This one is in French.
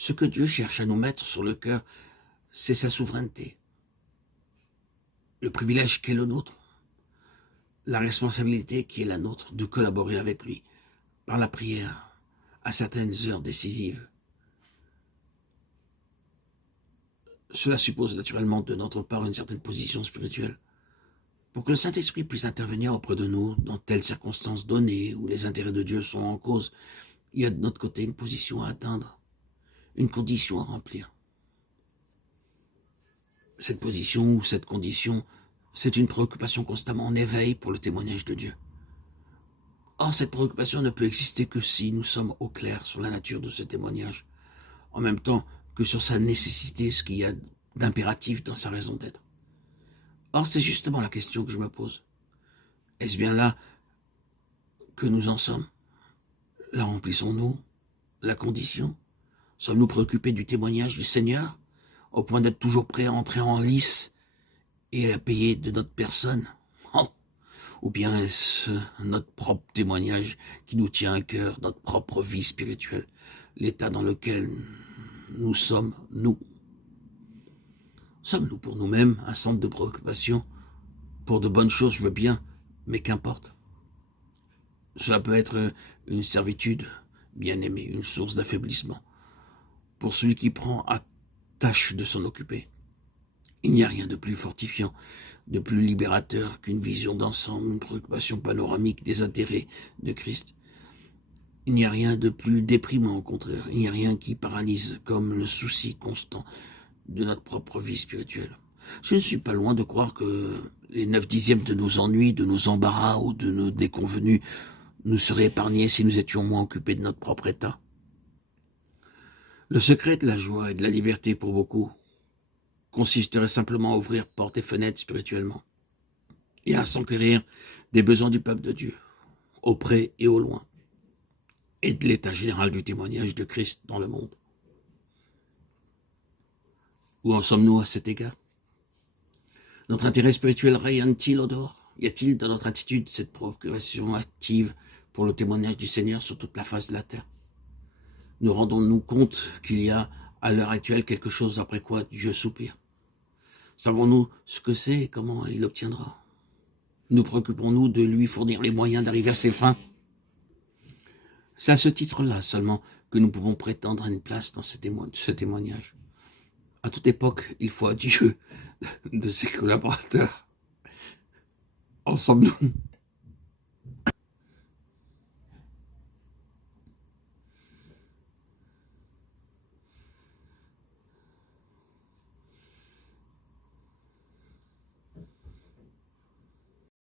Ce que Dieu cherche à nous mettre sur le cœur, c'est sa souveraineté. Le privilège qui est le nôtre, la responsabilité qui est la nôtre de collaborer avec lui par la prière à certaines heures décisives. Cela suppose naturellement de notre part une certaine position spirituelle. Pour que le Saint-Esprit puisse intervenir auprès de nous dans telles circonstances données où les intérêts de Dieu sont en cause, il y a de notre côté une position à atteindre, une condition à remplir. Cette position ou cette condition, c'est une préoccupation constamment en éveil pour le témoignage de Dieu. Or, cette préoccupation ne peut exister que si nous sommes au clair sur la nature de ce témoignage, en même temps que sur sa nécessité, ce qu'il y a d'impératif dans sa raison d'être. Or, c'est justement la question que je me pose. Est-ce bien là que nous en sommes? La remplissons-nous? La condition? Sommes-nous préoccupés du témoignage du Seigneur, au point d'être toujours prêts à entrer en lice et à payer de notre personne? Oh. Ou bien est-ce notre propre témoignage qui nous tient à cœur, notre propre vie spirituelle, l'état dans lequel nous sommes, nous? Sommes-nous pour nous-mêmes un centre de préoccupation? Pour de bonnes choses, je veux bien, mais qu'importe. Cela peut être une servitude, bien aimée, une source d'affaiblissement, pour celui qui prend à tâche de s'en occuper. Il n'y a rien de plus fortifiant, de plus libérateur qu'une vision d'ensemble, une préoccupation panoramique des intérêts de Christ. Il n'y a rien de plus déprimant, au contraire. Il n'y a rien qui paralyse comme le souci constant de notre propre vie spirituelle. Je ne suis pas loin de croire que les 9/10 de nos ennuis, de nos embarras ou de nos déconvenus nous seraient épargnés si nous étions moins occupés de notre propre état. Le secret de la joie et de la liberté pour beaucoup consisterait simplement à ouvrir portes et fenêtres spirituellement et à s'enquérir des besoins du peuple de Dieu, au près et au loin, et de l'état général du témoignage de Christ dans le monde. Où en sommes-nous à cet égard? Notre intérêt spirituel rayonne-t-il au dehors? Y a-t-il dans notre attitude cette préoccupation active pour le témoignage du Seigneur sur toute la face de la terre? Nous rendons-nous compte qu'il y a à l'heure actuelle quelque chose après quoi Dieu soupire? Savons-nous ce que c'est et comment il l'obtiendra? Nous préoccupons-nous de lui fournir les moyens d'arriver à ses fins? C'est à ce titre-là seulement que nous pouvons prétendre à une place dans ce témoignage. À toute époque, il faut à Dieu de ses collaborateurs. En sommes-nous